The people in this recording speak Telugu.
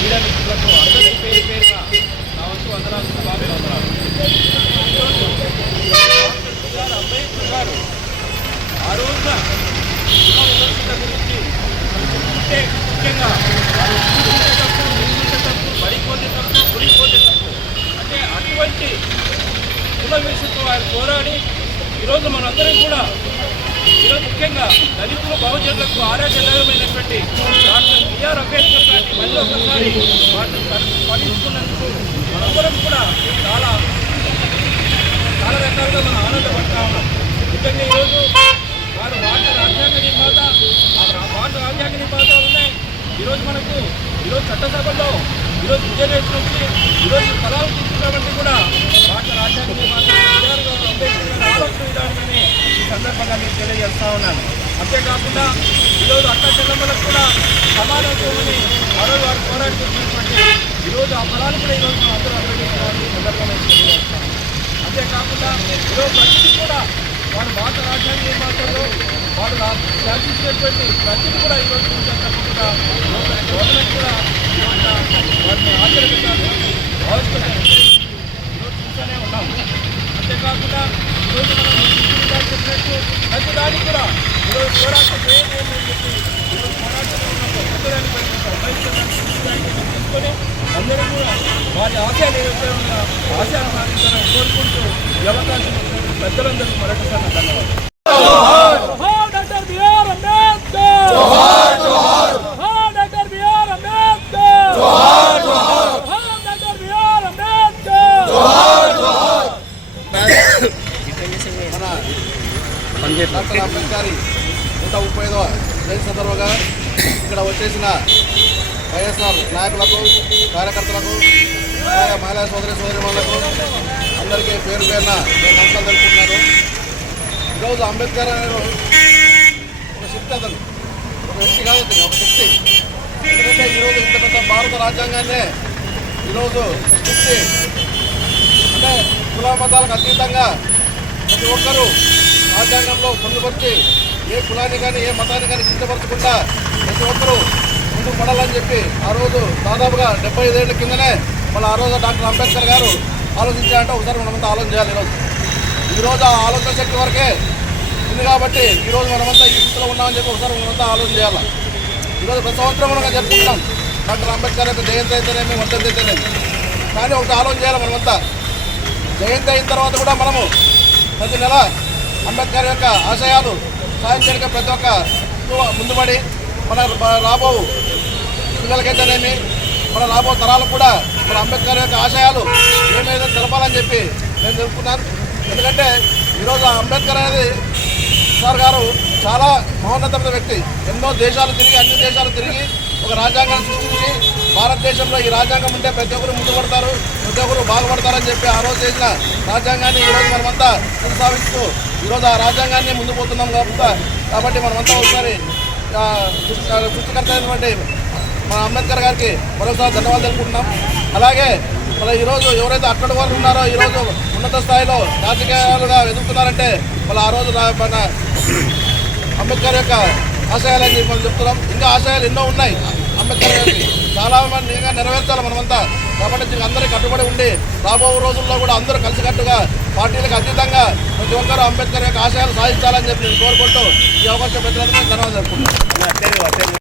క్రీడా మిత్రులకు అందరికీ పేరు పేరున నా వంతు వందనాలు శుభాభివందనాలు డాక్టర్ అంబేద్కర్ గారు ఆ రోజున విమోచన గురించి అంటే ముఖ్యంగా వారు తప్పు అటువంటి కుల వారు పోరాడి ఈరోజు మనందరం కూడా ఈరోజు ముఖ్యంగా దళితులు బహుజనులకు ఆరాధ్యమైనటువంటి డాక్టర్ బిఆర్ అంబేద్కర్ గారిని మళ్ళీ ఒకసారి వాటిని స్మరించుకున్నందుకు మనందరం కూడా చాలా చాలా రకాలుగా మనం ఆనందపడతా ఉన్నాం. ముఖ్యంగా ఈరోజు వారు భారత రాజ్యాంగ నిర్మాత ఆ భారత రాజ్యాంగ నిర్మాత ఉన్నాయి. ఈరోజు మనకు ఈరోజు చట్టసభలో ఈరోజు విజయనేసి నుంచి ఈరోజు స్థలాలు తీసుకున్నామంటే కూడా భారత రాజ్యాంగ నిర్మాత బిఆర్ అంబేద్కర్ గారి ఆలోచన విధానమని ఈ సందర్భంగా మీకు తెలియజేస్తా ఉన్నాను అంతేకాకుండా ఈరోజు అక్క చెల్లెమ్మలకు కూడా సమానత్వమని ఆ రోజు వారు పోరాడుతున్నటువంటి ఈరోజు ఆ ఫలాలు కూడా ఈరోజు మనం అందరూ అనుభవిస్తున్నామని ఈ సందర్భంగా అంతేకాకుండా ఈరోజు ప్రతిదీ కూడా వారు భారత రాజ్యాంగ నిర్మాతల్లో వారు శాసించినటువంటి ప్రతిని కూడా ఈరోజు చూసే తప్పకుండా గవర్నమెంట్ కూడా ఈరోజు వారిని ఆచరించాలని భావిస్తున్నాయి. ఈరోజు చూస్తూనే ఉన్నాము అంతేకాకుండా ఈరోజు మనం గారు చెప్పినట్టు ప్రతి దానికి కూడా ఈరోజు పోరాటం చేయలేదు అని చెప్పి ఈరోజు పోరాటంలో ఉన్న ప్రభుత్వాన్ని తీసుకొని అందరూ కూడా వారి ఆశయాలు ఏవైతే ఉన్నాయో ఆశయాలు సాధించాలని కోరుకుంటూ ఈ అవకాశం పెద్దలందరికీ మరొకసారి ధన్యవాదాలు జోహార్ డాక్టర్ బిఆర్ అంబేద్కర్ జోహార్ జోహార్ జోహార్ డాక్టర్ బిఆర్ అంబేద్కర్ జోహార్ జోహార్ జోహార్ డాక్టర్ బిఆర్ అంబేద్కర్ జోహార్ డాక్టర్ అంబేద్కర్ నూట ముప్పై ఐదవ జయంతి సందర్భంగా ఇక్కడ వచ్చేసిన వైఎస్ఆర్ నాయకులకు కార్యకర్తలకు మహిళా సోదరి సోదరిమణులకు అందరికీ పేరు పేరున నేను నమస్కారం తెలుపుతున్నాను. ఈరోజు అంబేద్కర్ అనే ఒక శక్తి అతను ఒక వ్యక్తి కాదు అతను ఒక శక్తి. ఎందుకంటే ఈరోజు ఇంత పెద్ద భారత రాజ్యాంగాన్నే ఈరోజు శక్తి అంటే కుల మతాలకు అతీతంగా ప్రతి ఒక్కరూ రాజ్యాంగంలో పొందుపరిచి ఏ కులాన్ని కానీ ఏ మతాన్ని కానీ కించపరచకుండా ప్రతి ఒక్కరూ ముందుకు పడాలని చెప్పి ఆ రోజు దాదాపుగా డెబ్బై ఐదేళ్ళ కిందనే మళ్ళీ ఆ రోజు డాక్టర్ అంబేద్కర్ గారు ఆలోచించారంటే ఒకసారి మనమంతా ఆలోచన చేయాలి ఈరోజు. ఈరోజు ఆ ఆలోచన శక్తి వరకే ఉంది కాబట్టి ఈరోజు మనమంతా ఈ స్థితిలో ఉన్నామని చెప్పి ఒకసారి మనమంతా ఆలోచన చేయాలి. ఈరోజు ప్రతి సంవత్సరం మనం జరుపుకుంటాం డాక్టర్ అంబేద్కర్ యొక్క జయంతి అయితేనేమి వర్ధంతి అయితేనేమి. కానీ ఒకటి ఆలోచన చేయాలి మనమంతా. జయంతి అయిన తర్వాత కూడా మనము ప్రతి నెల అంబేద్కర్ యొక్క ఆశయాలు సాధించడానికి ప్రతి ఒక్క ముందుపడి మన రాబో పిల్లలకైతేనేమి మన రాబో తరాలకు కూడా మన అంబేద్కర్ యొక్క ఆశయాలు ఏమైనా తెలపాలని చెప్పి నేను తెలుపుకున్నాను ఎందుకంటే ఈరోజు అంబేద్కర్ అనేది సార్ గారు చాలా మహోన్నతమైన వ్యక్తి. ఎన్నో దేశాలు తిరిగి అన్ని దేశాలు తిరిగి ఒక రాజ్యాంగాన్ని సృష్టించి భారతదేశంలో ఈ రాజ్యాంగం ఉంటే ప్రతి ఒక్కరు ముందు పడతారు ప్రతి ఒక్కరు బాగుపడతారని చెప్పి ఆ రోజు చేసిన రాజ్యాంగాన్ని ఈరోజు మనమంతా కొనసాగిస్తూ ఈరోజు ఆ రాజ్యాంగాన్ని ముందు పోతున్నాం కాబట్టి కాబట్టి మనమంతా ఒకసారి సృష్టికర్త అయినటువంటి మన అంబేద్కర్ గారికి మరోసారి ధన్యవాదాలు తెలుపుకుంటున్నాం. అలాగే మన ఈరోజు ఎవరైతే అక్కడ వాళ్ళు ఉన్నారో ఈరోజు ఉన్నత స్థాయిలో రాజకీయాలుగా ఎదుగుతున్నారంటే వాళ్ళు ఆ రోజు మన అంబేద్కర్ యొక్క ఆశయాలని చెప్పి మనం చెప్తున్నాం. ఇంకా ఆశయాలు ఎన్నో ఉన్నాయి అంబేద్కర్ గారికి. చాలా మందిగా నెరవేర్చాలి మనమంతా. కాబట్టి అందరికీ కట్టుబడి ఉండి రాబో రోజుల్లో కూడా అందరూ కలిసికట్టుగా పార్టీలకు అతీతంగా ప్రతి ఒక్కరూ అంబేద్కర్ యొక్క ఆశయాలు సాధించాలని చెప్పి నేను కోరుకుంటూ ఈ అవకాశం పెట్టినందుకు ధన్యవాదాలు.